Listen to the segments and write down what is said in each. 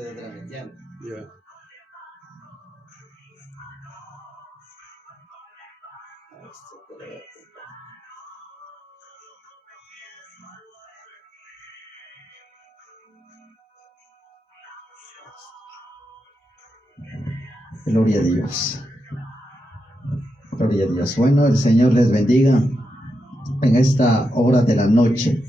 estoy transmitiendo. Yeah. Gloria a Dios. Gloria a Dios. Bueno, el Señor les bendiga en esta hora de la noche.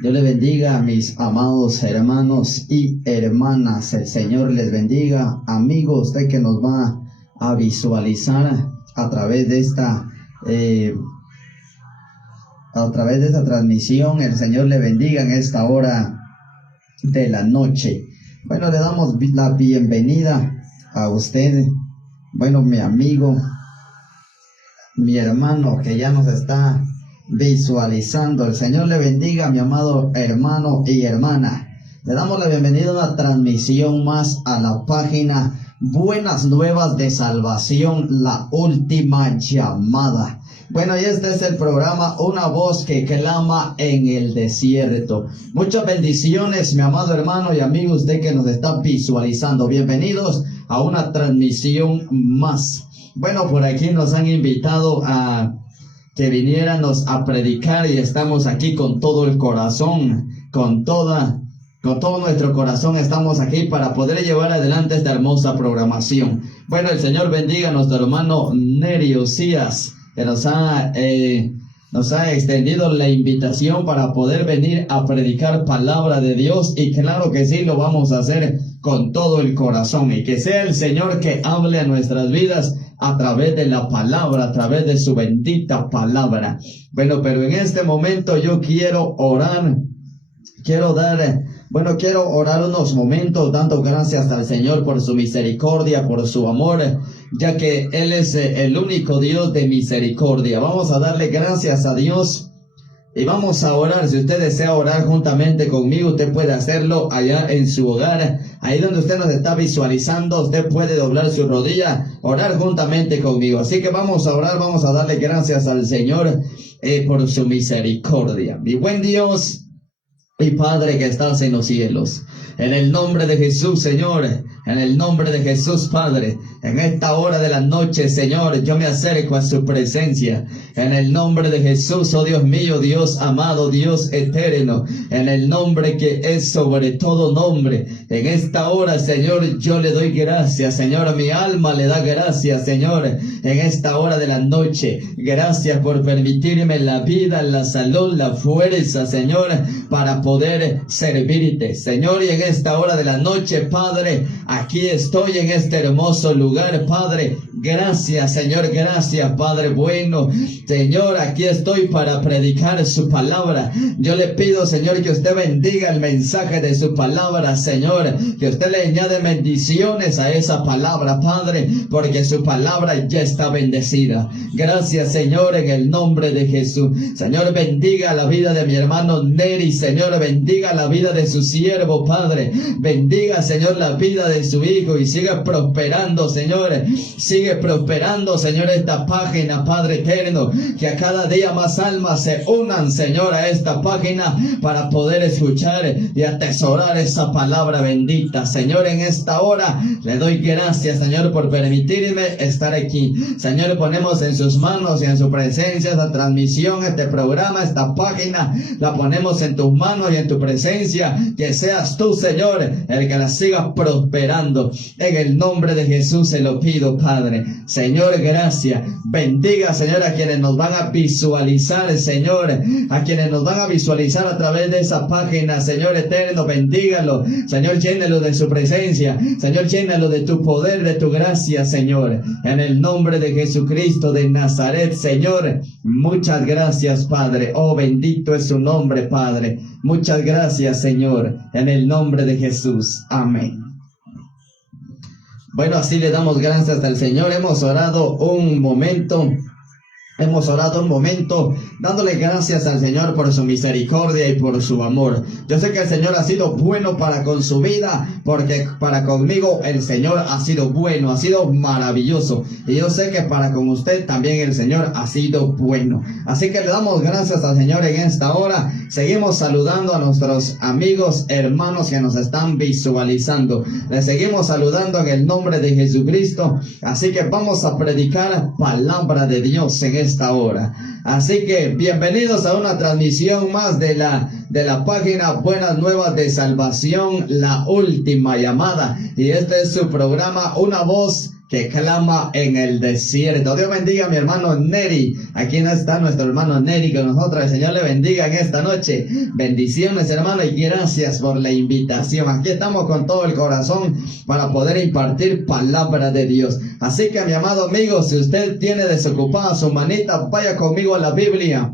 Dios les bendiga a mis amados hermanos y hermanas. El Señor les bendiga. Amigos, usted que nos va a visualizar a través de esta transmisión. El Señor le bendiga en esta hora de la noche. Bueno, le damos la bienvenida a usted, bueno, mi amigo, mi hermano que ya nos está visualizando. El Señor le bendiga, mi amado hermano y hermana. Le damos la bienvenida a una transmisión más a la página Buenas Nuevas de Salvación, la última llamada. Bueno, y este es el programa Una Voz que Clama en el Desierto. Muchas bendiciones, mi amado hermano y amigo, usted que nos está visualizando. Bienvenidos a una transmisión más. Bueno, por aquí nos han invitado a que viniéramos a predicar y estamos aquí con todo el corazón, con todo nuestro corazón estamos aquí para poder llevar adelante esta hermosa programación. Bueno, el Señor bendiga a nuestro hermano Neri Osías, que nos ha extendido la invitación para poder venir a predicar palabra de Dios, y claro que sí, lo vamos a hacer con todo el corazón, y que sea el Señor que hable a nuestras vidas a través de la palabra, a través de su bendita palabra. Bueno, pero en este momento yo quiero orar, quiero orar unos momentos dando gracias al Señor por su misericordia, por su amor, ya que Él es el único Dios de misericordia. Vamos a darle gracias a Dios y vamos a orar. Si usted desea orar juntamente conmigo, usted puede hacerlo allá en su hogar. Ahí donde usted nos está visualizando, usted puede doblar su rodilla, orar juntamente conmigo. Así que vamos a orar, vamos a darle gracias al Señor por su misericordia. Mi buen Dios y Padre que estás en los cielos, en el nombre de Jesús, Señor, en el nombre de Jesús, Padre, en esta hora de la noche, Señor, yo me acerco a su presencia, en el nombre de Jesús, oh Dios mío, Dios amado, Dios eterno, en el nombre que es sobre todo nombre. En esta hora, Señor, yo le doy gracias, Señor, mi alma le da gracias, Señor, en esta hora de la noche. Gracias por permitirme la vida, la salud, la fuerza, Señor, para poder servirte, Señor. Y en esta hora de la noche, Padre, aquí estoy en este hermoso lugar, Padre. Gracias, Señor, gracias, Padre bueno. Señor, aquí estoy para predicar su palabra. Yo le pido, Señor, que usted bendiga el mensaje de su palabra, Señor, que usted le añade bendiciones a esa palabra, Padre, porque su palabra ya está bendecida. Gracias, Señor, en el nombre de Jesús. Señor, bendiga la vida de mi hermano Neri, Señor, bendiga la vida de su siervo, Padre. Bendiga, Señor, la vida de su hijo y sigue prosperando, Señor. Sigue prosperando, Señor, esta página, Padre eterno, que a cada día más almas se unan, Señor, a esta página para poder escuchar y atesorar esa palabra bendita. Señor, en esta hora le doy gracias, Señor, por permitirme estar aquí. Señor, ponemos en sus manos y en su presencia esta transmisión, este programa, esta página, la ponemos en tus manos y en tu presencia. Que seas tú, Señor, el que la siga prosperando. En el nombre de Jesús se lo pido, Padre. Señor, gracias. Bendiga, Señor, a quienes nos van a visualizar, Señor, a quienes nos van a visualizar a través de esa página, Señor eterno, bendígalo. Señor, llénalo de su presencia. Señor, llénalo de tu poder, de tu gracia, Señor. En el nombre de Jesucristo de Nazaret, Señor, muchas gracias, Padre. Oh, bendito es su nombre, Padre. Muchas gracias, Señor, en el nombre de Jesús. Amén. Bueno, así le damos gracias al Señor. Hemos orado un momento Hemos orado un momento dándole gracias al Señor por su misericordia y por su amor. Yo sé que el Señor ha sido bueno para con su vida, porque para conmigo el Señor ha sido bueno, ha sido maravilloso. Y yo sé que para con usted también el Señor ha sido bueno. Así que le damos gracias al Señor en esta hora. Seguimos saludando a nuestros amigos, hermanos que nos están visualizando. Les seguimos saludando en el nombre de Jesucristo. Así que vamos a predicar palabra de Dios en esta hora. Así que bienvenidos a una transmisión más de la página Buenas Nuevas de Salvación, la última llamada. Y este es su programa, Una Voz que Clama en el Desierto. Dios bendiga a mi hermano Neri. Aquí no está nuestro hermano Neri con nosotros. El Señor le bendiga en esta noche. Bendiciones, hermano, y gracias por la invitación. Aquí estamos con todo el corazón para poder impartir palabra de Dios. Así que, mi amado amigo, si usted tiene desocupada su manita, vaya conmigo a la Biblia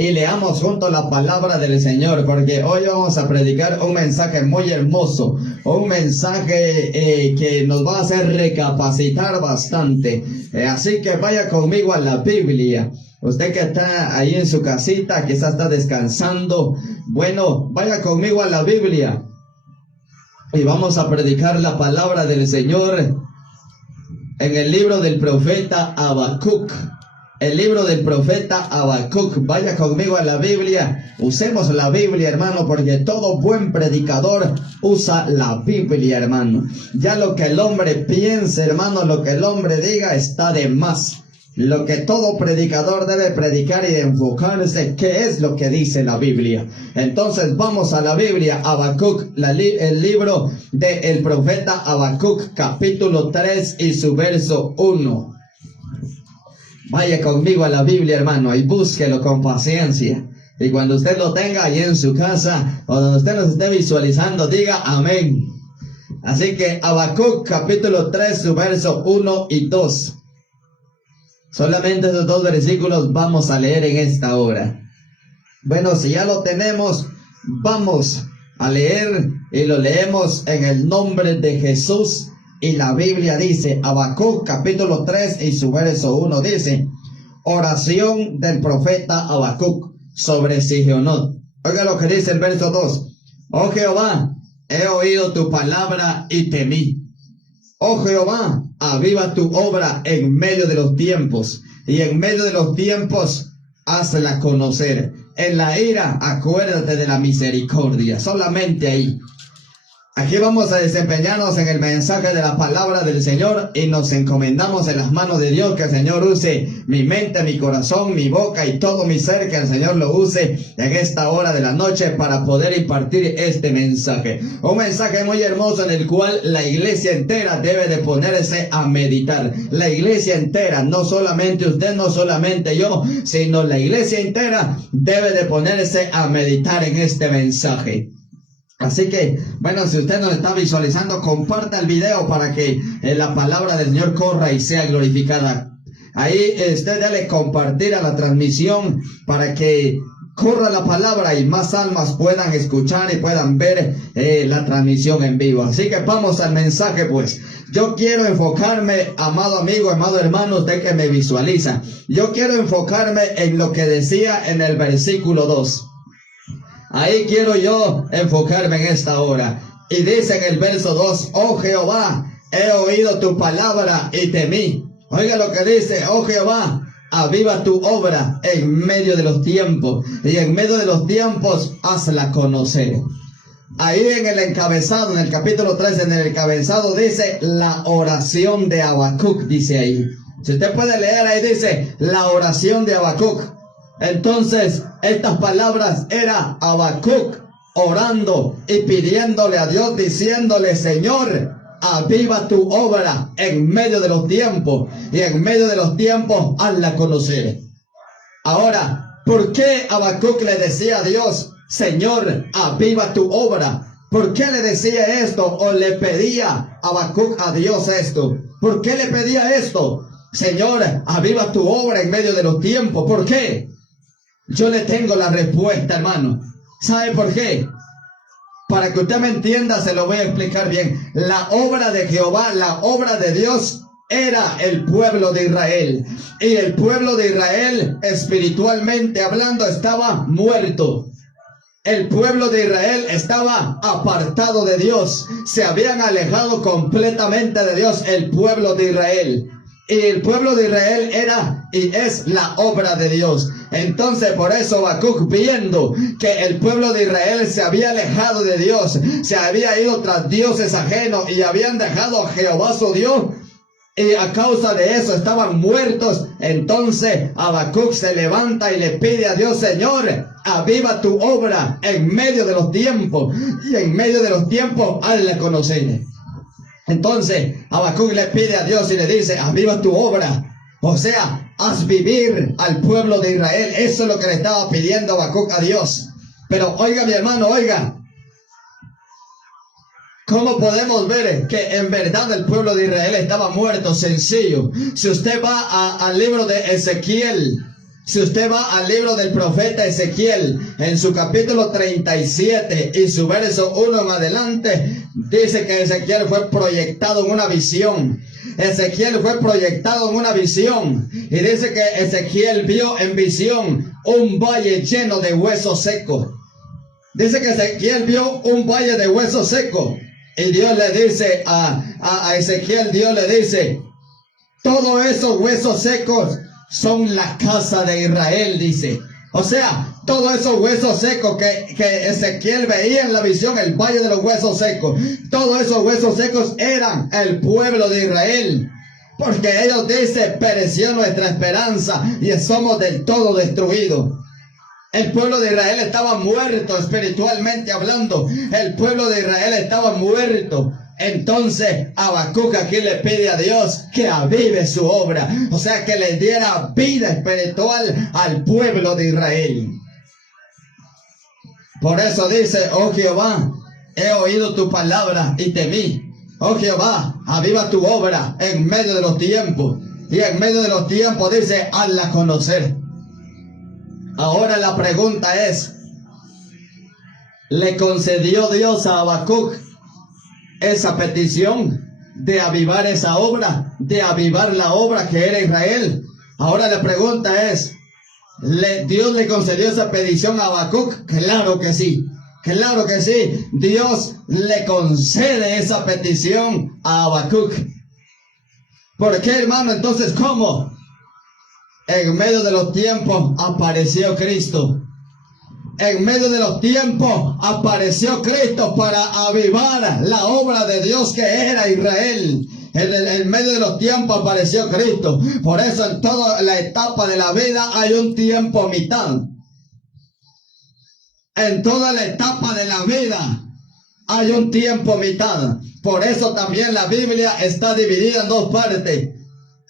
y leamos juntos la palabra del Señor, porque hoy vamos a predicar un mensaje muy hermoso, un mensaje que nos va a hacer recapacitar bastante. Así que vaya conmigo a la Biblia. Usted que está ahí en su casita, quizás está descansando, bueno, vaya conmigo a la Biblia y vamos a predicar la palabra del Señor en el libro del profeta Habacuc. El libro del profeta Habacuc. Vaya conmigo a la Biblia. Usemos la Biblia, hermano, porque todo buen predicador usa la Biblia, hermano. Ya lo que el hombre piense, hermano, lo que el hombre diga está de más. Lo que todo predicador debe predicar y enfocarse, ¿qué es lo que dice la Biblia? Entonces vamos a la Biblia, Habacuc, el libro del profeta Habacuc, capítulo 3 y su verso 1. Vaya conmigo a la Biblia, hermano, y búsquelo con paciencia. Y cuando usted lo tenga ahí en su casa, o donde usted nos esté visualizando, diga amén. Así que Habacuc, capítulo 3, su verso 1 y 2. Solamente esos dos versículos vamos a leer en esta hora. Bueno, si ya lo tenemos, vamos a leer y lo leemos en el nombre de Jesús. Y la Biblia dice, Habacuc capítulo 3 y su verso 1 dice, oración del profeta Habacuc sobre Sigionot. Oiga lo que dice el verso 2. Oh Jehová, he oído tu palabra y temí. Oh Jehová, aviva tu obra en medio de los tiempos, y en medio de los tiempos hazla conocer. En la ira acuérdate de la misericordia. Solamente ahí. Aquí vamos a desempeñarnos en el mensaje de la palabra del Señor y nos encomendamos en las manos de Dios, que el Señor use mi mente, mi corazón, mi boca y todo mi ser, que el Señor lo use en esta hora de la noche para poder impartir este mensaje. Un mensaje muy hermoso en el cual la iglesia entera debe de ponerse a meditar. La iglesia entera, no solamente usted, no solamente yo, sino la iglesia entera debe de ponerse a meditar en este mensaje. Así que, bueno, si usted nos está visualizando, comparta el video para que la palabra del Señor corra y sea glorificada. Ahí usted dale compartir a la transmisión para que corra la palabra y más almas puedan escuchar y puedan ver la transmisión en vivo. Así que vamos al mensaje, pues. Yo quiero enfocarme, amado amigo, amado hermano, usted que me visualiza. Yo quiero enfocarme en lo que decía en el versículo 2. Ahí quiero yo enfocarme en esta hora. Y dice en el verso 2, oh Jehová, he oído tu palabra y temí. Oiga lo que dice, oh Jehová, aviva tu obra en medio de los tiempos, y en medio de los tiempos hazla conocer. Ahí en el encabezado, en el capítulo 3, en el encabezado dice la oración de Habacuc, dice ahí. Si usted puede leer ahí dice la oración de Habacuc. Entonces, estas palabras era Habacuc orando y pidiéndole a Dios, diciéndole, Señor, aviva tu obra en medio de los tiempos, y en medio de los tiempos hazla conocer. Ahora, ¿por qué Habacuc le decía a Dios, Señor, aviva tu obra? ¿Por qué le decía esto o le pedía Habacuc a Dios esto? ¿Por qué le pedía esto? Señor, aviva tu obra en medio de los tiempos. ¿Por qué? Yo le tengo la respuesta, hermano. ¿Sabe por qué? Para que usted me entienda, se lo voy a explicar bien. La obra de Jehová, la obra de Dios, era el pueblo de Israel. Y el pueblo de Israel, espiritualmente hablando, estaba muerto. El pueblo de Israel estaba apartado de Dios. Se habían alejado completamente de Dios, el pueblo de Israel. Y el pueblo de Israel era y es la obra de Dios. Entonces por eso Habacuc, viendo que el pueblo de Israel se había alejado de Dios, se había ido tras dioses ajenos y habían dejado a Jehová su Dios, y a causa de eso estaban muertos, entonces Habacuc se levanta y le pide a Dios: Señor, aviva tu obra en medio de los tiempos, y en medio de los tiempos hazla conocer. Entonces Habacuc le pide a Dios y le dice: aviva tu obra, o sea, haz vivir al pueblo de Israel. Eso es lo que le estaba pidiendo Habacuc a Dios. Pero oiga, mi hermano, oiga, ¿cómo podemos ver que en verdad el pueblo de Israel estaba muerto? Sencillo. Si usted va al libro de Ezequiel, si usted va al libro del profeta Ezequiel, en su capítulo 37 y su verso 1 en adelante, dice que Ezequiel fue proyectado en una visión. Ezequiel fue proyectado en una visión y dice que Ezequiel vio en visión un valle lleno de huesos secos. Dice que Ezequiel vio un valle de huesos secos. Y Dios le dice a Ezequiel, Dios le dice: todos esos huesos secos son la casa de Israel, dice. O sea, todos esos huesos secos que Ezequiel veía en la visión, el valle de los huesos secos, todos esos huesos secos eran el pueblo de Israel. Porque ellos dicen: pereció nuestra esperanza y somos del todo destruidos. El pueblo de Israel estaba muerto espiritualmente hablando. El pueblo de Israel estaba muerto. Entonces Habacuc aquí le pide a Dios que avive su obra. O sea, que le diera vida espiritual al pueblo de Israel. Por eso dice: oh Jehová, he oído tu palabra y temí. Oh Jehová, aviva tu obra en medio de los tiempos. Y en medio de los tiempos dice: hazla conocer. Ahora la pregunta es: ¿le concedió Dios a Habacuc esa petición de avivar esa obra, de avivar la obra que era Israel? Ahora la pregunta es: ¿Dios le concedió esa petición a Habacuc? Claro que sí, claro que sí. Dios le concede esa petición a Habacuc. ¿Por qué, hermano? Entonces, ¿cómo? En medio de los tiempos apareció Cristo. En medio de los tiempos apareció Cristo para avivar la obra de Dios que era Israel. En medio de los tiempos apareció Cristo. Por eso en toda la etapa de la vida hay un tiempo mitad. En toda la etapa de la vida hay un tiempo mitad. Por eso también la Biblia está dividida en dos partes: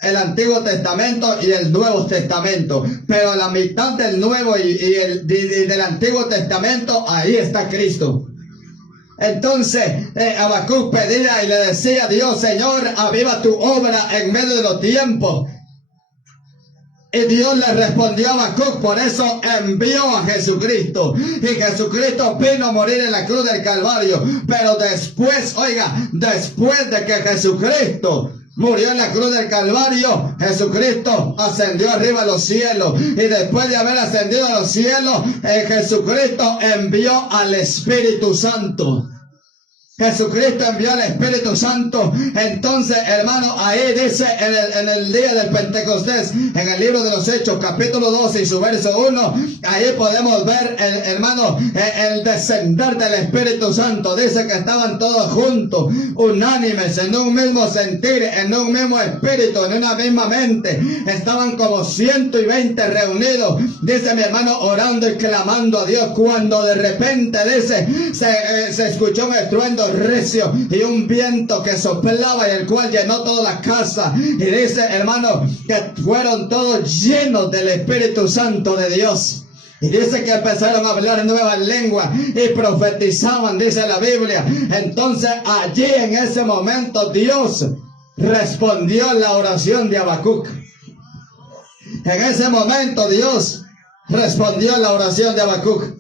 el Antiguo Testamento y el Nuevo Testamento. Pero la mitad del Nuevo y del Antiguo Testamento, ahí está Cristo. Entonces Habacuc pedía y le decía a Dios: Señor, aviva tu obra en medio de los tiempos. Y Dios le respondió a Habacuc, por eso envió a Jesucristo. Y Jesucristo vino a morir en la cruz del Calvario. Pero después, oiga, después de que Jesucristo murió en la cruz del Calvario, Jesucristo ascendió arriba a los cielos. Y después de haber ascendido a los cielos, Jesucristo envió al Espíritu Santo. Jesucristo envió al Espíritu Santo. Entonces, hermano, ahí dice en el día del Pentecostés, en el libro de los Hechos, capítulo 12 y su verso 1, ahí podemos ver, hermano, el descender del Espíritu Santo. Dice que estaban todos juntos, unánimes, en un mismo sentir, en un mismo espíritu, en una misma mente. Estaban como 120 reunidos, dice mi hermano, orando y clamando a Dios, cuando de repente, dice, se escuchó un estruendo recio y un viento que soplaba y el cual llenó toda la casa. Y dice, hermano, que fueron todos llenos del Espíritu Santo de Dios. Y dice que empezaron a hablar nuevas lenguas y profetizaban, dice la Biblia. Entonces allí en ese momento Dios respondió la oración de Habacuc. En ese momento Dios respondió la oración de Habacuc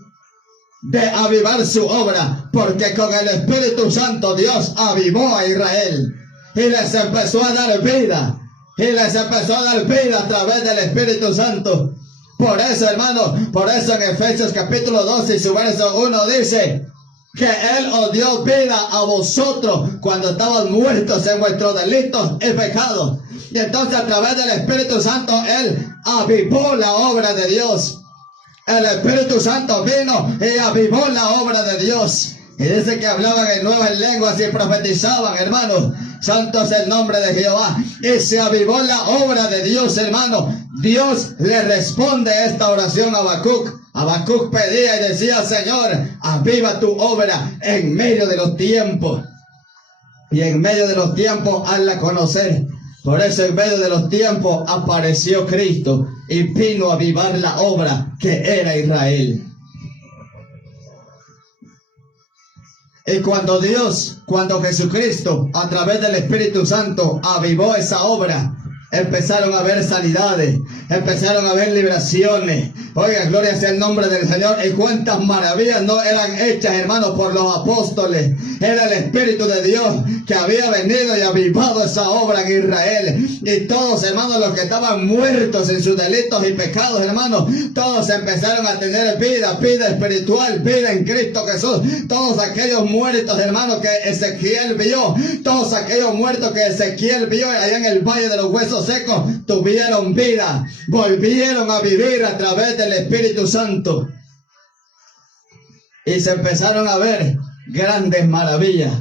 de avivar su obra, porque con el Espíritu Santo Dios avivó a Israel. y les empezó a dar vida. Y les empezó a dar vida a través del Espíritu Santo. Por eso, hermano, por eso en Efesios capítulo 12 y su verso 1 dice que Él os dio vida a vosotros cuando estaban muertos en vuestros delitos y pecados. Y entonces a través del Espíritu Santo Él avivó la obra de Dios. El Espíritu Santo vino y avivó la obra de Dios. Y dice que hablaban en nuevas lenguas y profetizaban, hermanos. Santo es el nombre de Jehová. Y se avivó la obra de Dios, hermano. Dios le responde esta oración a Habacuc. Habacuc pedía y decía: Señor, aviva tu obra en medio de los tiempos. Y en medio de los tiempos hazla conocer. Por eso en medio de los tiempos apareció Cristo y vino a avivar la obra que era Israel. Y cuando Jesucristo, a través del Espíritu Santo, avivó esa obra, empezaron a haber sanidades, empezaron a haber liberaciones. Oiga, gloria sea el nombre del Señor. Y cuántas maravillas no eran hechas, hermanos, por los apóstoles. Era el Espíritu de Dios que había venido y avivado esa obra en Israel. Y todos, hermanos, los que estaban muertos en sus delitos y pecados, hermanos, todos empezaron a tener vida espiritual, vida en Cristo Jesús. Todos aquellos muertos, hermanos, que Ezequiel vio, todos aquellos muertos que Ezequiel vio allá en el valle de los huesos secos, tuvieron vida, volvieron a vivir a través del Espíritu Santo. Y se empezaron a ver grandes maravillas.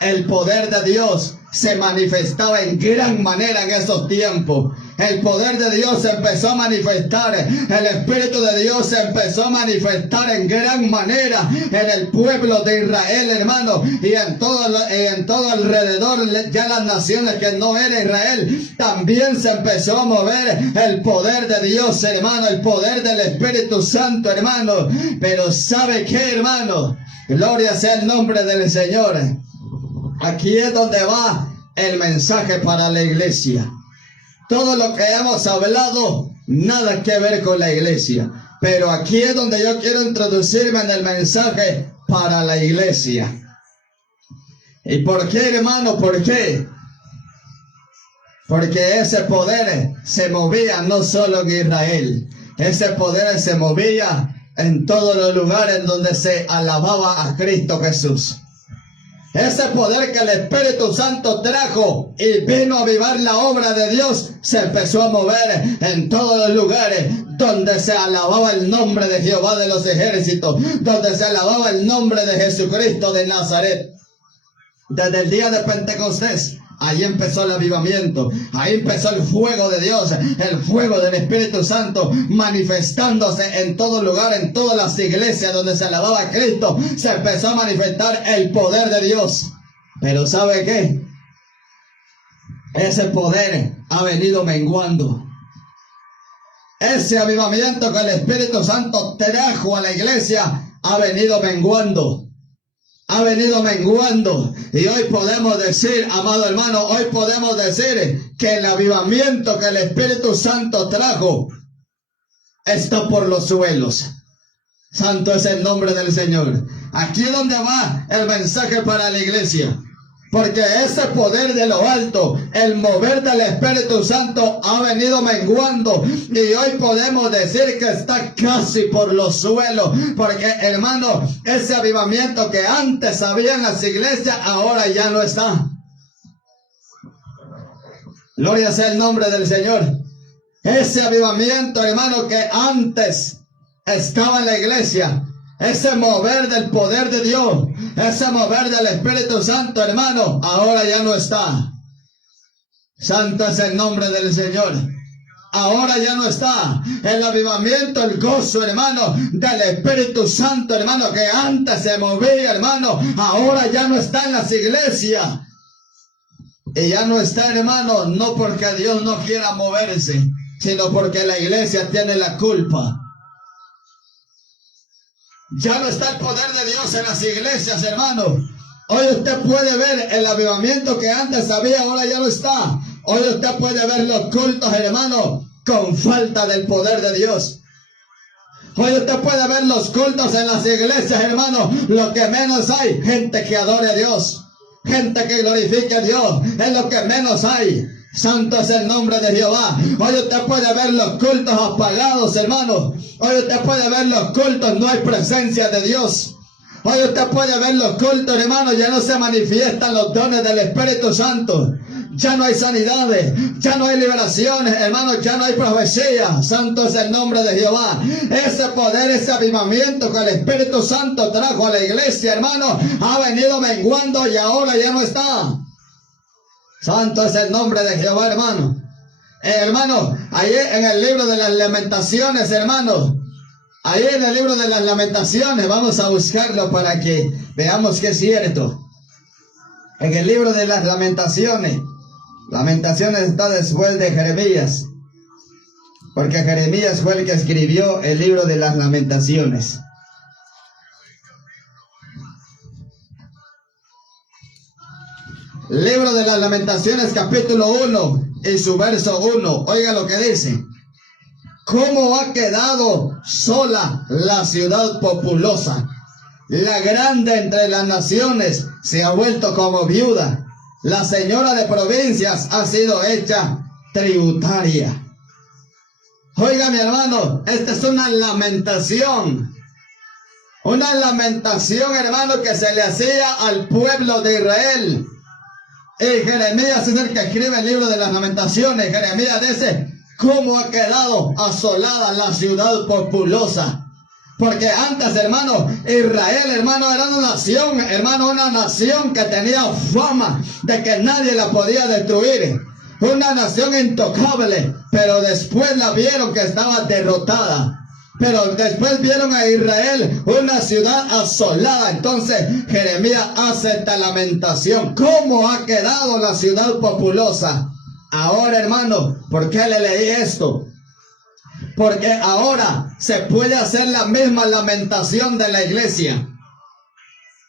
El poder de Dios se manifestaba en gran manera en esos tiempos. El poder de Dios se empezó a manifestar. El Espíritu de Dios se empezó a manifestar en gran manera en el pueblo de Israel, hermano. Y en todo alrededor, ya las naciones que no era Israel, también se empezó a mover el poder de Dios, hermano. El poder del Espíritu Santo, hermano. Pero ¿sabe qué, hermano? Gloria sea el nombre del Señor. Aquí es donde va el mensaje para la iglesia. Todo lo que hemos hablado, nada que ver con la iglesia. Pero aquí es donde yo quiero introducirme en el mensaje para la iglesia. ¿Y por qué, hermano? ¿Por qué? Porque ese poder se movía no solo en Israel. Ese poder se movía en todos los lugares donde se alababa a Cristo Jesús. Ese poder que el Espíritu Santo trajo y vino a avivar la obra de Dios, se empezó a mover en todos los lugares donde se alababa el nombre de Jehová de los ejércitos, donde se alababa el nombre de Jesucristo de Nazaret. Desde el día de Pentecostés, ahí empezó el avivamiento, ahí empezó el fuego de Dios, el fuego del Espíritu Santo manifestándose en todo lugar, en todas las iglesias donde se alababa a Cristo, se empezó a manifestar el poder de Dios. Pero ¿sabe qué? Ese poder ha venido menguando. Ese avivamiento que el Espíritu Santo trajo a la iglesia ha venido menguando. Ha venido menguando. Y hoy podemos decir, amado hermano, hoy podemos decir que el avivamiento que el Espíritu Santo trajo está por los suelos. Santo es el nombre del Señor. Aquí es donde va el mensaje para la iglesia. Porque ese poder de lo alto, el mover del Espíritu Santo ha venido menguando. Y hoy podemos decir que está casi por los suelos. Porque, hermano, ese avivamiento que antes había en las iglesias, ahora ya no está. Gloria sea el nombre del Señor. Ese avivamiento, hermano, que antes estaba en la iglesia, ese mover del poder de Dios, ese mover del Espíritu Santo, hermano, ahora ya no está. Santo es el nombre del Señor. Ahora ya no está. El avivamiento, el gozo, hermano, del Espíritu Santo, hermano, que antes se movía, hermano, ahora ya no está en las iglesias. Y ya no está, hermano, no porque Dios no quiera moverse, sino porque la iglesia tiene la culpa. Ya no está el poder de Dios en las iglesias, hermano. Hoy usted puede ver el avivamiento que antes había, ahora ya no está. Hoy usted puede ver los cultos, hermano, con falta del poder de Dios. Hoy usted puede ver los cultos en las iglesias, hermano. Lo que menos hay, gente que adore a Dios. Gente que glorifique a Dios es lo que menos hay. Santo es el nombre de Jehová. Hoy usted puede ver los cultos apagados, hermanos. Hoy usted puede ver los cultos, no hay presencia de Dios. Hoy usted puede ver los cultos, hermanos, ya no se manifiestan los dones del Espíritu Santo. Ya no hay sanidades, ya no hay liberaciones, hermanos, ya no hay profecía. Santo es el nombre de Jehová. Ese poder, ese avivamiento que el Espíritu Santo trajo a la iglesia, hermano, ha venido menguando y ahora ya no está. Santo es el nombre de Jehová, hermano. Hermano, ahí en el libro de las Lamentaciones, hermano, ahí en el libro de las Lamentaciones, vamos a buscarlo para que veamos que es cierto. En el libro de las Lamentaciones está después de Jeremías, porque Jeremías fue el que escribió el libro de las Lamentaciones. Libro de las Lamentaciones, capítulo 1 y su verso 1. Oiga lo que dice. ¿Cómo ha quedado sola la ciudad populosa? La grande entre las naciones se ha vuelto como viuda. La señora de provincias ha sido hecha tributaria. Oiga, mi hermano, esta es una lamentación. Una lamentación, hermano, que se le hacía al pueblo de Israel. Y Jeremías es el que escribe el libro de las Lamentaciones. Jeremías dice, ¿cómo ha quedado asolada la ciudad populosa? Porque antes, hermano, Israel, hermano, era una nación, hermano, una nación que tenía fama de que nadie la podía destruir. Una nación intocable, pero después la vieron que estaba derrotada. Pero después vieron a Israel, una ciudad asolada. Entonces Jeremías hace esta lamentación. ¿Cómo ha quedado la ciudad populosa? Ahora, hermano, ¿por qué le leí esto? Porque ahora se puede hacer la misma lamentación de la iglesia.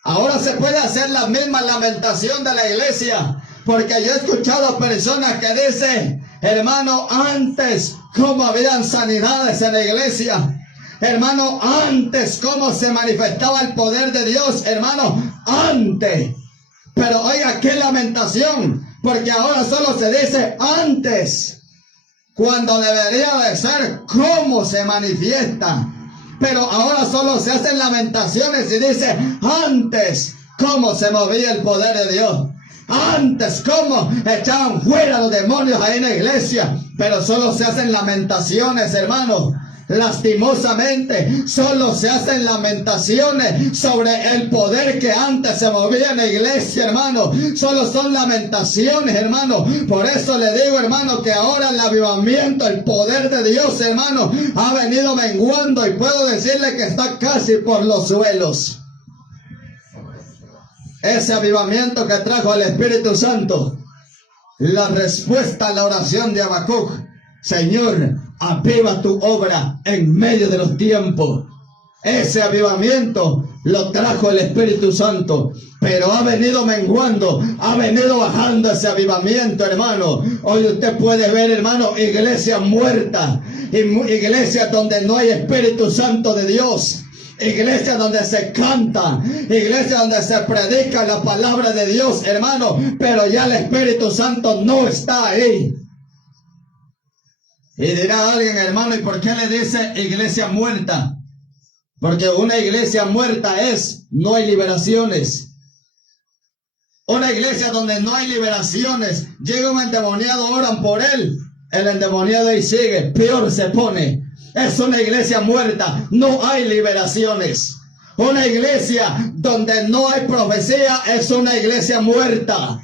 Ahora se puede hacer la misma lamentación de la iglesia. Porque yo he escuchado personas que dicen, hermano, antes cómo habían sanidades en la iglesia. Hermano, antes cómo se manifestaba el poder de Dios, hermano, antes. Pero oiga, qué lamentación, porque ahora solo se dice antes, cuando debería de ser cómo se manifiesta. Pero ahora solo se hacen lamentaciones y dice antes cómo se movía el poder de Dios. Antes cómo echaban fuera los demonios ahí en la iglesia. Pero solo se hacen lamentaciones, hermano. Lastimosamente, solo se hacen lamentaciones sobre el poder que antes se movía en la iglesia, hermano. Solo son lamentaciones, hermano. Por eso le digo, hermano, que ahora el avivamiento, el poder de Dios, hermano, ha venido menguando y puedo decirle que está casi por los suelos. Ese avivamiento que trajo el Espíritu Santo, la respuesta a la oración de Habacuc, Señor, aviva tu obra en medio de los tiempos. Ese avivamiento lo trajo el Espíritu Santo, pero ha venido menguando, ha venido bajando ese avivamiento, hermano. Hoy usted puede ver, hermano, iglesias muertas, iglesias donde no hay Espíritu Santo de Dios. Iglesia donde se canta, iglesia donde se predica la palabra de Dios, hermano, pero ya el Espíritu Santo no está ahí. Y dirá alguien, hermano, ¿y por qué le dice iglesia muerta? Porque una iglesia muerta no hay liberaciones. Una iglesia donde no hay liberaciones, llega un endemoniado, oran por él, el endemoniado ahí sigue, peor se pone. Es una iglesia muerta, no hay liberaciones. Una iglesia donde no hay profecía es una iglesia muerta.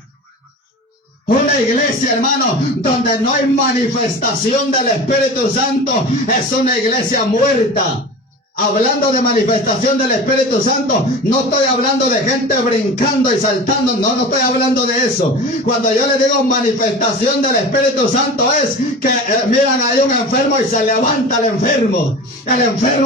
Una iglesia, hermano, donde no hay manifestación del Espíritu Santo es una iglesia muerta. Hablando de manifestación del Espíritu Santo, no estoy hablando de gente brincando y saltando, no estoy hablando de eso. Cuando yo le digo manifestación del Espíritu Santo es que miran ahí un enfermo y se levanta el enfermo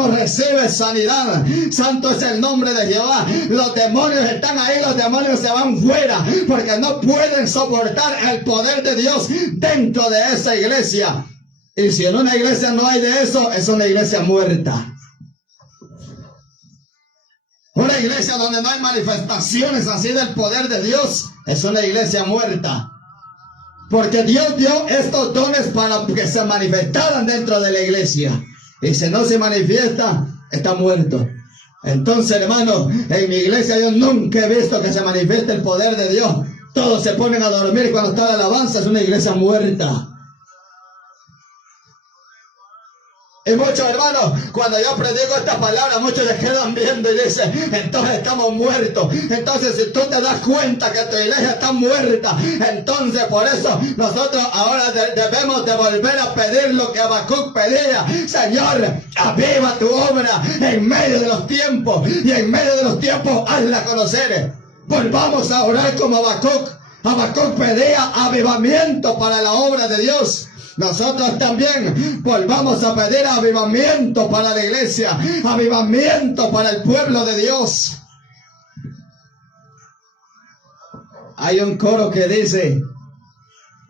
recibe sanidad. Santo es el nombre de Jehová. Los demonios están ahí, los demonios se van fuera porque no pueden soportar el poder de Dios dentro de esa iglesia. Y si en una iglesia no hay de eso, es una iglesia muerta. Una iglesia donde no hay manifestaciones así del poder de Dios es una iglesia muerta. Porque Dios dio estos dones para que se manifestaran dentro de la iglesia. Y si no se manifiesta, está muerto. Entonces, hermano, en mi iglesia yo nunca he visto que se manifieste el poder de Dios. Todos se ponen a dormir cuando está la alabanza. Es una iglesia muerta. Y muchos hermanos, cuando yo predico esta palabra, muchos se quedan viendo y dicen, entonces estamos muertos. Entonces, si tú te das cuenta que tu iglesia está muerta, entonces por eso nosotros ahora debemos de volver a pedir lo que Habacuc pedía. Señor, aviva tu obra en medio de los tiempos, y en medio de los tiempos hazla conocer. Volvamos a orar como Habacuc. Habacuc pedía avivamiento para la obra de Dios. Nosotros también volvamos a pedir avivamiento para la iglesia, avivamiento para el pueblo de Dios. Hay un coro que dice,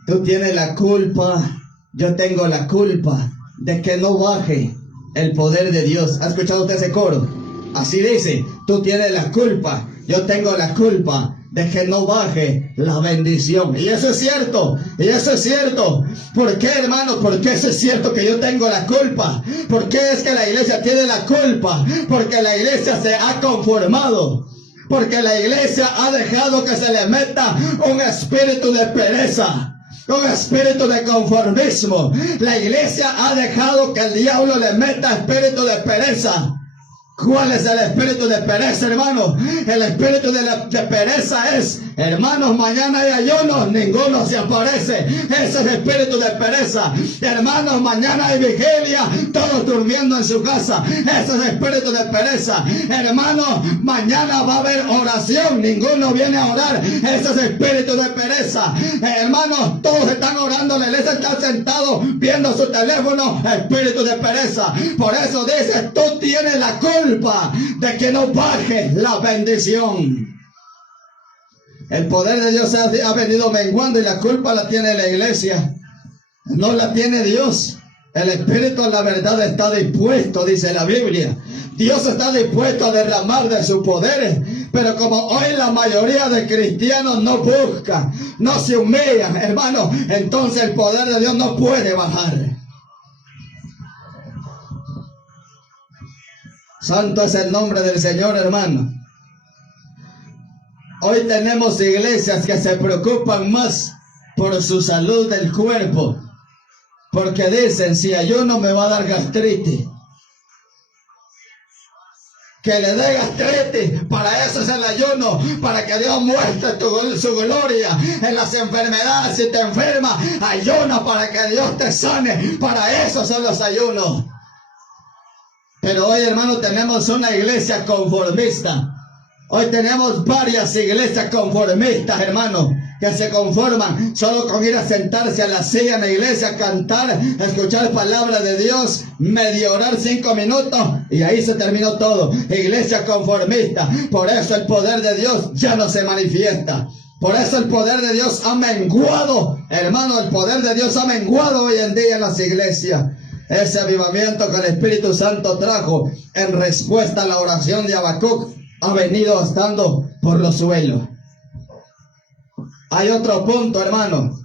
tú tienes la culpa, yo tengo la culpa de que no baje el poder de Dios. ¿Ha escuchado usted ese coro? Así dice, tú tienes la culpa, yo tengo la culpa de que no baje la bendición. Y eso es cierto, y eso es cierto. ¿Por qué, hermano? ¿Por qué eso es cierto que yo tengo la culpa? ¿Por qué es que la iglesia tiene la culpa? Porque la iglesia se ha conformado. Porque la iglesia ha dejado que se le meta un espíritu de pereza, un espíritu de conformismo. La iglesia ha dejado que el diablo le meta espíritu de pereza. ¿Cuál es el espíritu de pereza, hermano? El espíritu de pereza es, hermanos, mañana hay ayunos, ninguno se aparece. Ese es el espíritu de pereza. Hermanos, mañana hay vigilia, todos durmiendo en su casa. Ese es el espíritu de pereza. Hermanos, mañana va a haber oración, ninguno viene a orar. Ese es el espíritu de pereza. Hermanos, todos están orando, la iglesia está sentado viendo su teléfono. Espíritu de pereza. Por eso dice, tú tienes la culpa de que no baje la bendición. El poder de Dios ha venido menguando y la culpa la tiene la iglesia, no la tiene Dios. El espíritu a la verdad está dispuesto, dice la Biblia. Dios está dispuesto a derramar de sus poderes, pero como hoy la mayoría de cristianos no buscan, no se humillan, hermano, entonces el poder de Dios no puede bajar. Santo es el nombre del Señor, hermano. Hoy tenemos iglesias que se preocupan más por su salud del cuerpo, porque dicen, si ayuno me va a dar gastritis. Que le dé gastritis, para eso es el ayuno, para que Dios muestre su gloria en las enfermedades. Si te enfermas, ayuna para que Dios te sane. Para eso son los ayunos. Pero hoy, hermano, tenemos una iglesia conformista. Hoy tenemos varias iglesias conformistas, hermano, que se conforman solo con ir a sentarse a la silla en la iglesia, cantar, escuchar palabra de Dios, medio orar 5 minutos y ahí se terminó todo. Iglesia conformista. Por eso el poder de Dios ya no se manifiesta. Por eso el poder de Dios ha menguado, hermano, el poder de Dios ha menguado hoy en día en las iglesias. Ese avivamiento que el Espíritu Santo trajo en respuesta a la oración de Habacuc ha venido estando por los suelos. Hay otro punto, hermano.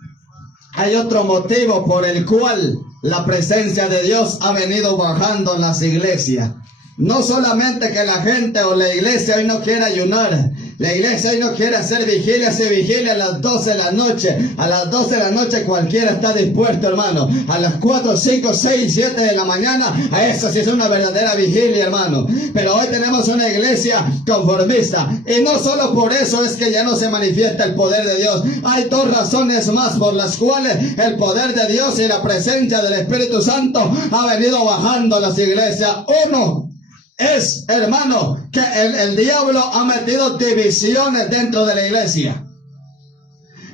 Hay otro motivo por el cual la presencia de Dios ha venido bajando en las iglesias. No solamente que la gente o la iglesia hoy no quiere ayunar. La iglesia hoy no quiere hacer vigilia, se vigilia a las 12 de la noche. A las 12 de la noche cualquiera está dispuesto, hermano. A las 4, 5, 6, 7 de la mañana, a eso sí es una verdadera vigilia, hermano. Pero hoy tenemos una iglesia conformista. Y no solo por eso es que ya no se manifiesta el poder de Dios. Hay 2 razones más por las cuales el poder de Dios y la presencia del Espíritu Santo ha venido bajando a las iglesias. Uno es, hermano, que el diablo ha metido divisiones dentro de la iglesia.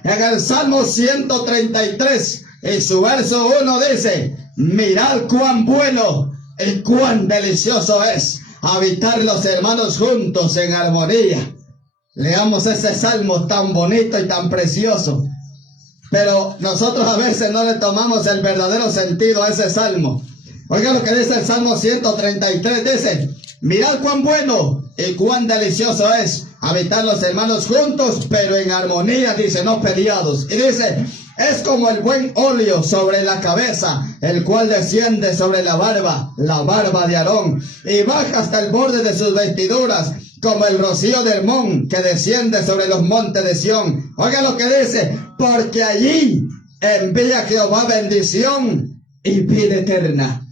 En el Salmo 133, en su verso 1 dice, mirad cuán bueno y cuán delicioso es habitar los hermanos juntos en armonía. Leamos ese salmo tan bonito y tan precioso. Pero nosotros a veces no le tomamos el verdadero sentido a ese salmo. Oiga lo que dice el Salmo 133, dice, Mirad cuán bueno y cuán delicioso es habitar los hermanos juntos, pero en armonía, dice, no peleados. Y dice, es como el buen óleo sobre la cabeza, el cual desciende sobre la barba de Aarón, y baja hasta el borde de sus vestiduras, como el rocío del Hermón que desciende sobre los montes de Sión. Oiga lo que dice, porque allí envía Jehová bendición y vida eterna.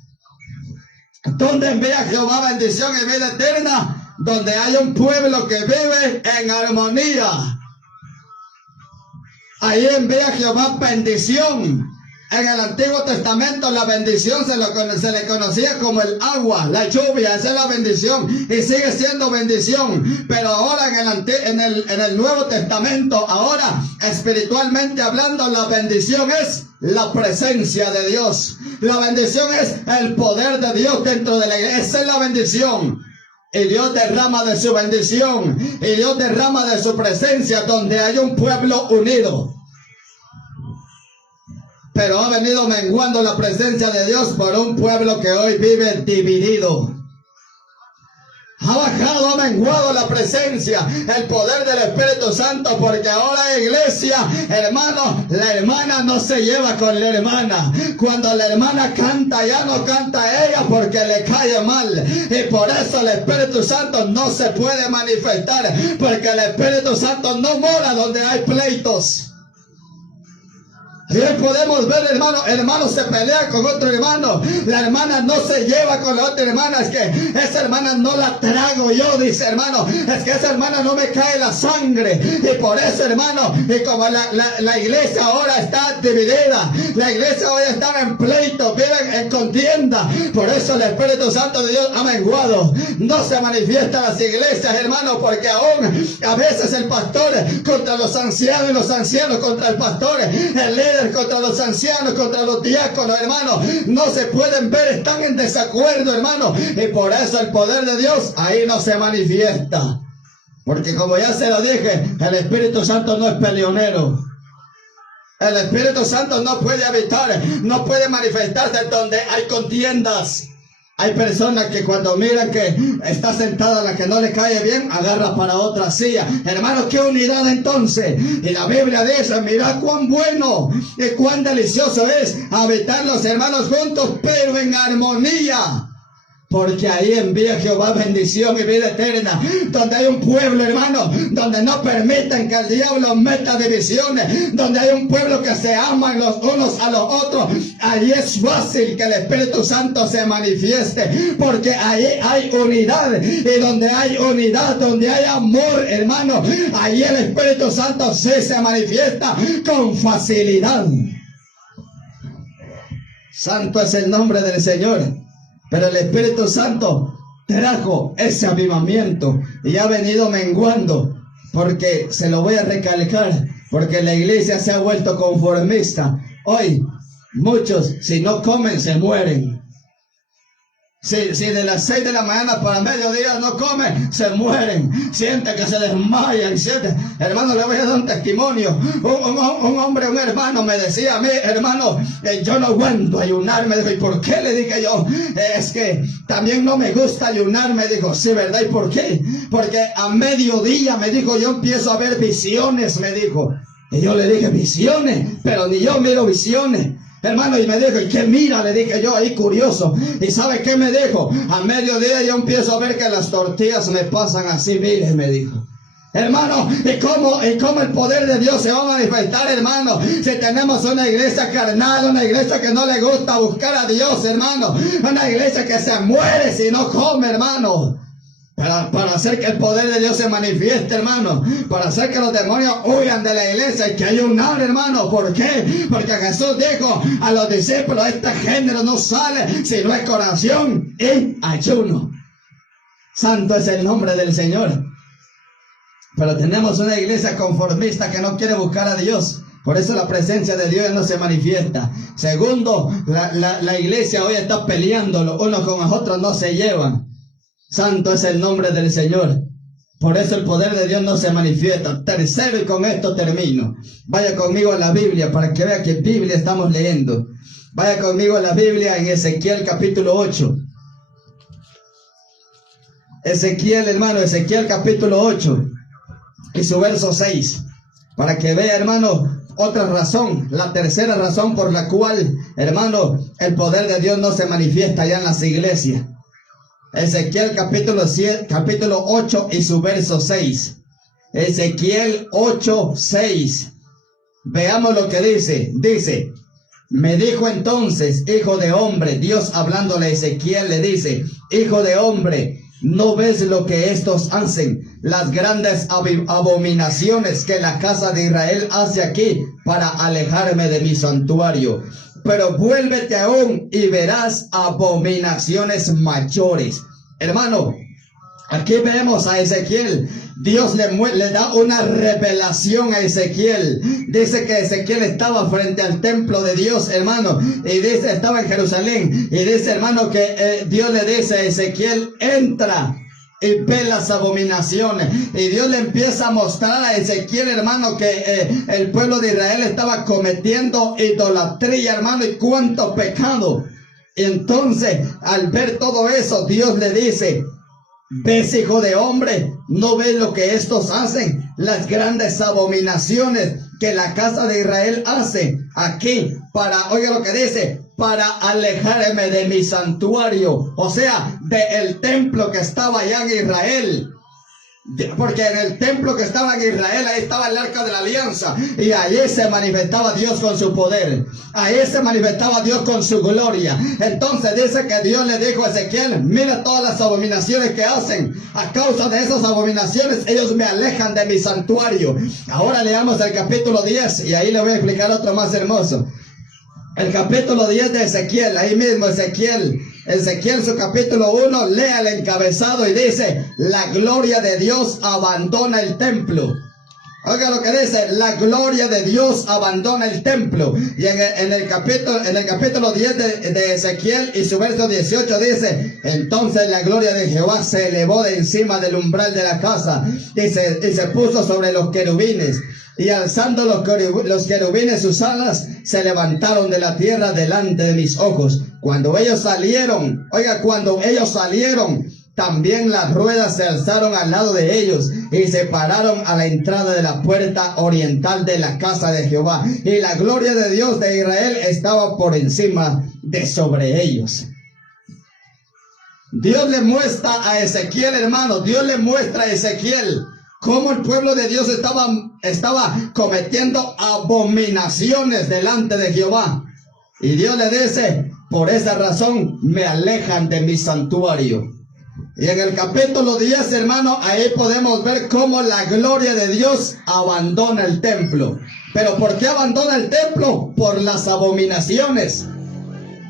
¿Dónde envía Jehová bendición y vida eterna? Donde hay un pueblo que vive en armonía. Ahí envía Jehová bendición. En el Antiguo Testamento la bendición se le conocía como el agua, la lluvia, esa es la bendición y sigue siendo bendición. Pero ahora en el Nuevo Testamento, ahora espiritualmente hablando, la bendición es la presencia de Dios. La bendición es el poder de Dios dentro de la iglesia. Esa es la bendición. Y Dios derrama de su bendición y Dios derrama de su presencia donde hay un pueblo unido. Pero ha venido menguando la presencia de Dios por un pueblo que hoy vive dividido. Ha bajado, ha menguado la presencia, el poder del Espíritu Santo, porque ahora iglesia, hermano, la hermana no se lleva con la hermana. Cuando la hermana canta, ya no canta ella porque le cae mal. Y por eso el Espíritu Santo no se puede manifestar, porque el Espíritu Santo no mora donde hay pleitos. Y hoy podemos ver, hermano se pelea con otro hermano, la hermana no se lleva con la otra hermana, es que esa hermana no la trago yo, dice hermano, es que esa hermana no me cae la sangre, y por eso hermano, y como la iglesia ahora está dividida, la iglesia hoy está en pleito, viven en contienda, por eso el Espíritu Santo de Dios ha menguado, no se manifiesta en las iglesias, hermano, porque aún a veces el pastor contra los ancianos y los ancianos contra el pastor, el líder contra los ancianos, contra los diáconos, hermano, no se pueden ver, están en desacuerdo, hermano, y por eso el poder de Dios ahí no se manifiesta, porque como ya se lo dije, el Espíritu Santo no es peleonero. El Espíritu Santo no puede habitar, no puede manifestarse donde hay contiendas. Hay personas que cuando miran que está sentada la que no le cae bien, agarra para otra silla. Hermanos, qué unidad entonces. Y la Biblia dice, mirad cuán bueno y cuán delicioso es habitar los hermanos juntos, pero en armonía. Porque ahí envía Jehová bendición y vida eterna. Donde hay un pueblo, hermano, donde no permiten que el diablo meta divisiones. Donde hay un pueblo que se aman los unos a los otros. Ahí es fácil que el Espíritu Santo se manifieste. Porque ahí hay unidad. Y donde hay unidad, donde hay amor, hermano, ahí el Espíritu Santo sí se manifiesta con facilidad. Santo es el nombre del Señor. Pero el Espíritu Santo trajo ese avivamiento y ha venido menguando, porque se lo voy a recalcar, porque la iglesia se ha vuelto conformista. Hoy muchos, si no comen, se mueren. Si de las 6 de la mañana para mediodía no comen, se mueren. Sienten que se desmayan. Hermano, le voy a dar un testimonio. Un hombre, un hermano me decía a mí, hermano, yo no aguanto ayunar. Me dijo, ¿y por qué? Le dije yo, es que también no me gusta ayunar. Me dijo, sí, ¿verdad? ¿Y por qué? Porque a mediodía, me dijo, yo empiezo a ver visiones, me dijo. Y yo le dije, visiones, pero ni yo miro visiones. Hermano, y me dijo, ¿y qué mira? Le dije yo ahí curioso. ¿Y sabe qué me dijo? A mediodía yo empiezo a ver que las tortillas me pasan así, mire, me dijo. Hermano, ¿y cómo el poder de Dios se va a manifestar, hermano? Si tenemos una iglesia carnal, una iglesia que no le gusta buscar a Dios, hermano. Una iglesia que se muere si no come, hermano. Para hacer que el poder de Dios se manifieste, hermano. Para hacer que los demonios huyan de la iglesia y que ayunar, hermano. ¿Por qué? Porque Jesús dijo a los discípulos, este género no sale si no es con oración y ayuno. Santo es el nombre del Señor. Pero tenemos una iglesia conformista que no quiere buscar a Dios. Por eso la presencia de Dios no se manifiesta. Segundo, la iglesia hoy está peleando. Los unos con los otros no se llevan. Santo es el nombre del Señor. Por eso el poder de Dios no se manifiesta. Tercero, y con esto termino. Vaya conmigo a la Biblia para que vea qué Biblia estamos leyendo. Vaya conmigo a la Biblia en Ezequiel capítulo 8. Ezequiel, hermano, Ezequiel capítulo 8 y su verso 6. Para que vea, hermano, otra razón, la tercera razón por la cual, hermano, el poder de Dios no se manifiesta allá en las iglesias. Ezequiel capítulo 8 y su verso 6. Ezequiel 8, 6. Veamos lo que dice. Dice: me dijo entonces, hijo de hombre, Dios hablándole a Ezequiel le dice: hijo de hombre, ¿no ves lo que estos hacen? Las grandes abominaciones que la casa de Israel hace aquí para alejarme de mi santuario. Pero vuélvete aún y verás abominaciones mayores. Hermano, aquí vemos a Ezequiel. Dios le da una revelación a Ezequiel. Dice que Ezequiel estaba frente al templo de Dios, hermano. Y dice, estaba en Jerusalén. Y dice, hermano, que Dios le dice a Ezequiel: entra y ve las abominaciones. Y Dios le empieza a mostrar a Ezequiel, hermano, que el pueblo de Israel estaba cometiendo idolatría, hermano, y cuánto pecado. Y entonces, al ver todo eso, Dios le dice: ¿ves, hijo de hombre? ¿No ves lo que estos hacen? Las grandes abominaciones que la casa de Israel hace aquí para, oiga lo que dice, para alejarme de mi santuario. O sea, del templo que estaba allá en Israel. Porque en el templo que estaba en Israel, ahí estaba el arca de la alianza, y allí se manifestaba Dios con su poder, ahí se manifestaba Dios con su gloria. Entonces dice que Dios le dijo a Ezequiel: mira todas las abominaciones que hacen. A causa de esas abominaciones ellos me alejan de mi santuario. Ahora leamos el capítulo 10 y ahí le voy a explicar otro más hermoso. El capítulo 10 de Ezequiel, ahí mismo Ezequiel su capítulo 1, lea el encabezado y dice: la gloria de Dios abandona el templo. Oiga lo que dice: la gloria de Dios abandona el templo. Y en el capítulo 10 de Ezequiel y su verso 18 dice: entonces la gloria de Jehová se elevó de encima del umbral de la casa y se puso sobre los querubines. Y alzando los querubines sus alas, se levantaron de la tierra delante de mis ojos. Cuando ellos salieron, también las ruedas se alzaron al lado de ellos y se pararon a la entrada de la puerta oriental de la casa de Jehová. Y la gloria de Dios de Israel estaba por encima de sobre ellos. Dios le muestra a Ezequiel, hermano, Dios le muestra a Ezequiel cómo el pueblo de Dios estaba cometiendo abominaciones delante de Jehová. Y Dios le dice: por esa razón me alejan de mi santuario. Y en el capítulo 10, hermano, ahí podemos ver cómo la gloria de Dios abandona el templo. ¿Pero por qué abandona el templo? Por las abominaciones,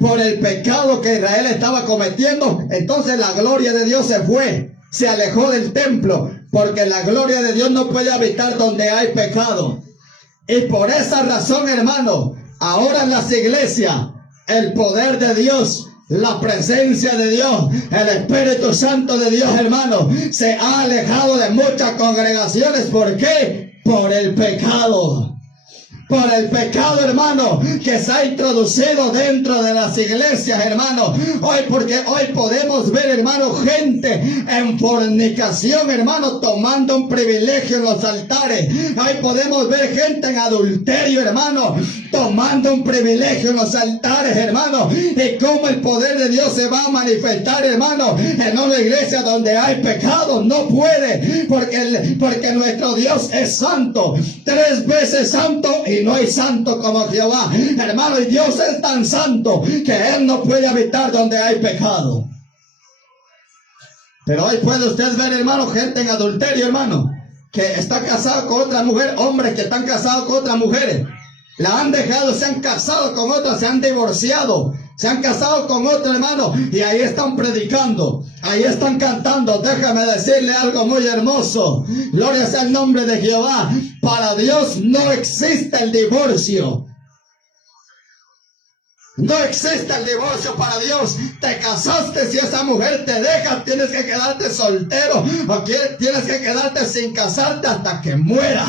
por el pecado que Israel estaba cometiendo. Entonces la gloria de Dios se fue, se alejó del templo, porque la gloria de Dios no puede habitar donde hay pecado. Y por esa razón, hermano, ahora en las iglesias, el poder de Dios, la presencia de Dios, el Espíritu Santo de Dios, hermano, se ha alejado de muchas congregaciones. ¿Por qué? Por el pecado. Por el pecado, hermano, que se ha introducido dentro de las iglesias, hermano. Porque hoy podemos ver, hermano, gente en fornicación, hermano, tomando un privilegio en los altares. Hoy podemos ver gente en adulterio, hermano, tomando un privilegio en los altares, hermano. Y cómo el poder de Dios se va a manifestar, hermano, en una iglesia donde hay pecado. No puede, porque nuestro Dios es santo, 3 veces santo, y no hay santo como Jehová, hermano. Y Dios es tan santo que Él no puede habitar donde hay pecado. Pero hoy puede usted ver, hermano, gente en adulterio, hermano, que está casado con otra mujer, hombres que están casados con otras mujeres, la han dejado, se han casado con otras, se han divorciado, se han casado con otro, hermano, y ahí están predicando, ahí están cantando. Déjame decirle algo muy hermoso. Gloria sea el nombre de Jehová. Para Dios no existe el divorcio. No existe el divorcio para Dios. Te casaste, si esa mujer te deja, tienes que quedarte soltero, o tienes que quedarte sin casarte hasta que muera.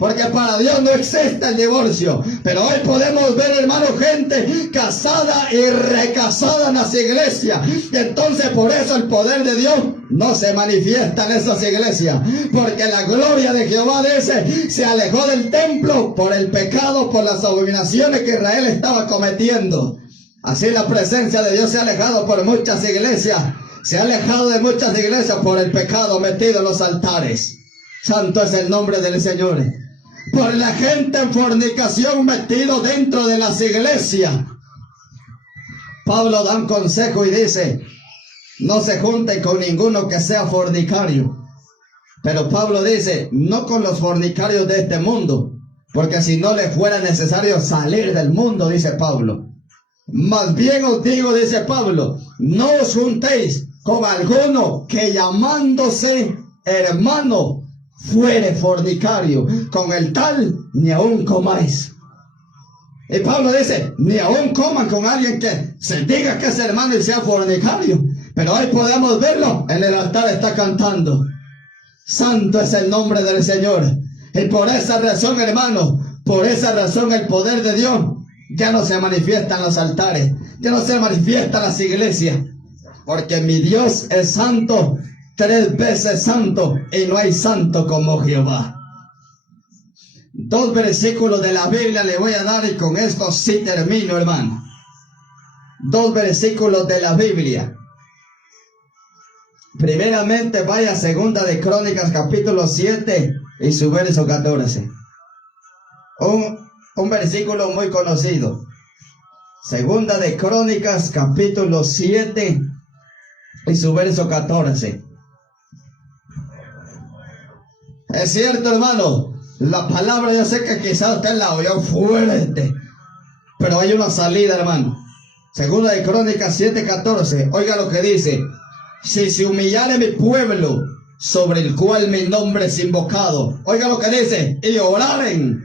Porque para Dios no existe el divorcio. Pero hoy podemos ver, hermano, gente casada y recasada en las iglesias. Y entonces por eso el poder de Dios no se manifiesta en esas iglesias. Porque la gloria de Jehová, dice, se alejó del templo por el pecado, por las abominaciones que Israel estaba cometiendo. Así la presencia de Dios se ha alejado por muchas iglesias. Se ha alejado de muchas iglesias por el pecado metido en los altares. Santo es el nombre del Señor. Por la gente en fornicación metido dentro de las iglesias. Pablo da un consejo y dice, no se junten con ninguno que sea fornicario. Pero Pablo dice, no con los fornicarios de este mundo, porque si no les fuera necesario salir del mundo, dice Pablo. Más bien os digo, dice Pablo, no os juntéis con alguno que llamándose hermano fuere fornicario, con el tal ni aun comáis. Y Pablo dice, ni aun coman con alguien que se diga que es hermano y sea fornicario. Pero hoy podemos verlo, en el altar está cantando. Santo es el nombre del Señor. Y por esa razón, hermano, por esa razón el poder de Dios ya no se manifiesta en los altares, ya no se manifiesta en las iglesias. Porque mi Dios es santo, 3 veces santo, y no hay santo como Jehová. 2 versículos de la Biblia le voy a dar y con esto sí termino, hermano. 2 versículos de la Biblia. Primeramente vaya a Segunda de Crónicas capítulo 7 y su verso 14. Un versículo muy conocido. Segunda de Crónicas capítulo 7 y su verso 14. Es cierto, hermano, la palabra yo sé que quizás usted la oyó fuerte, pero hay una salida, hermano. Segunda de Crónicas 7:14. Oiga lo que dice. Si se humillare mi pueblo, sobre el cual mi nombre es invocado. Oiga lo que dice. Y oraren,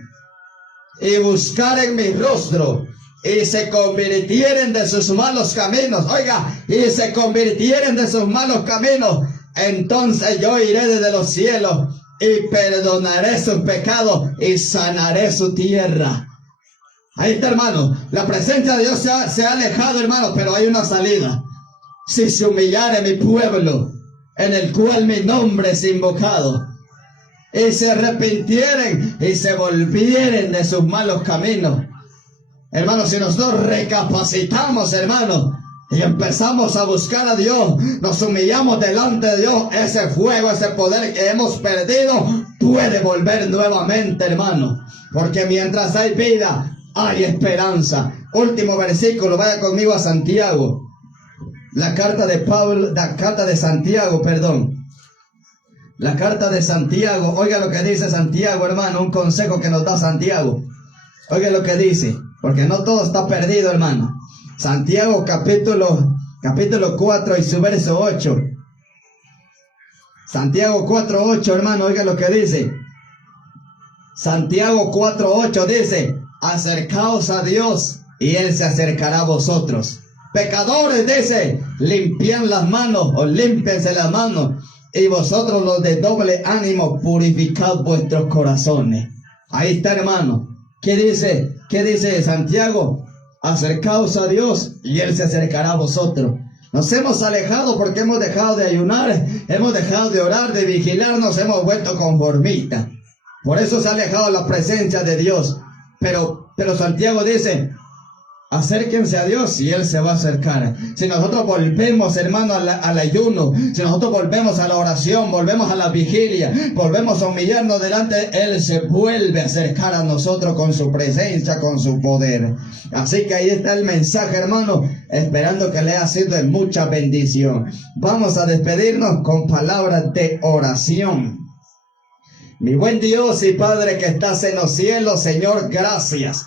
y buscaren mi rostro, y se convirtieren de sus malos caminos. Oiga, y se convirtieren de sus malos caminos. Entonces yo iré desde los cielos, y perdonaré sus pecados, y sanaré su tierra. Ahí está, hermano. La presencia de Dios se ha alejado, hermano, pero hay una salida. Si se humillare mi pueblo, en el cual mi nombre es invocado, y se arrepintieren y se volvieren de sus malos caminos. Hermano, si nosotros recapacitamos, hermano, y empezamos a buscar a Dios, nos humillamos delante de Dios, ese fuego, ese poder que hemos perdido, puede volver nuevamente, hermano. Porque mientras hay vida, hay esperanza. Último versículo, vaya conmigo a Santiago. La carta de Santiago, perdón. La carta de Santiago, oiga lo que dice Santiago, hermano, un consejo que nos da Santiago. Oiga lo que dice, porque no todo está perdido, hermano. Santiago capítulo 4 y su verso 8. Santiago 4:8, hermano, oiga lo que dice. Santiago 4:8 dice, acercaos a Dios y Él se acercará a vosotros. Pecadores, dice, limpian las manos o límpiense las manos, y vosotros los de doble ánimo purificad vuestros corazones. Ahí está, hermano. ¿Qué dice Santiago? Acercaos a Dios y Él se acercará a vosotros. Nos hemos alejado porque hemos dejado de ayunar, hemos dejado de orar, de vigilar, nos hemos vuelto conformistas. Por eso se ha alejado la presencia de Dios. Pero Santiago dice, acérquense a Dios y Él se va a acercar. Si nosotros volvemos, hermano, al ayuno, si nosotros volvemos a la oración, volvemos a la vigilia, volvemos a humillarnos delante de Él, se vuelve a acercar a nosotros con su presencia, con su poder. Así que ahí está el mensaje, hermano, esperando que le haya sido de mucha bendición. Vamos a despedirnos con palabras de oración. Mi buen Dios y Padre que estás en los cielos, Señor, gracias.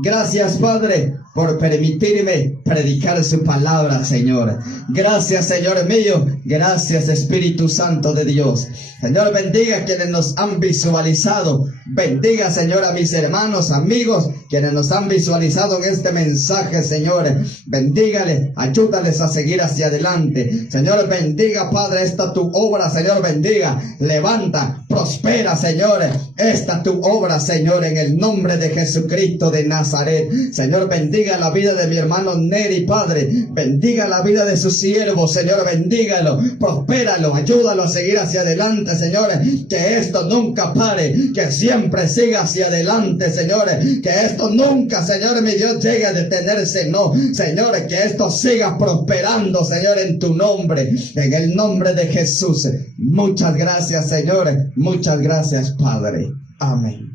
Gracias, Padre, por permitirme predicar su palabra, Señor. Gracias, Señor mío. Gracias, Espíritu Santo de Dios. Señor, bendiga a quienes nos han visualizado Bendiga, Señor, a mis hermanos, amigos, quienes nos han visualizado en este mensaje, Señor. Bendígale, ayúdales a seguir hacia adelante. Señor, bendiga, Padre, esta tu obra, Señor, bendiga, levanta, prospera, Señor, esta tu obra, Señor, en el nombre de Jesucristo de Nazaret. Señor, bendiga la vida de mi hermano Neri, Padre, bendiga la vida de su siervo, Señor, bendígalo, prospéralo, ayúdalo a seguir hacia adelante, Señor, que esto nunca pare, que siempre siga hacia adelante, Señor, que esto nunca, Señor, mi Dios, llegue a detenerse, no, Señor, que esto siga prosperando, Señor, en tu nombre, en el nombre de Jesús. Muchas gracias, Señor, muchas gracias, Padre. Amén.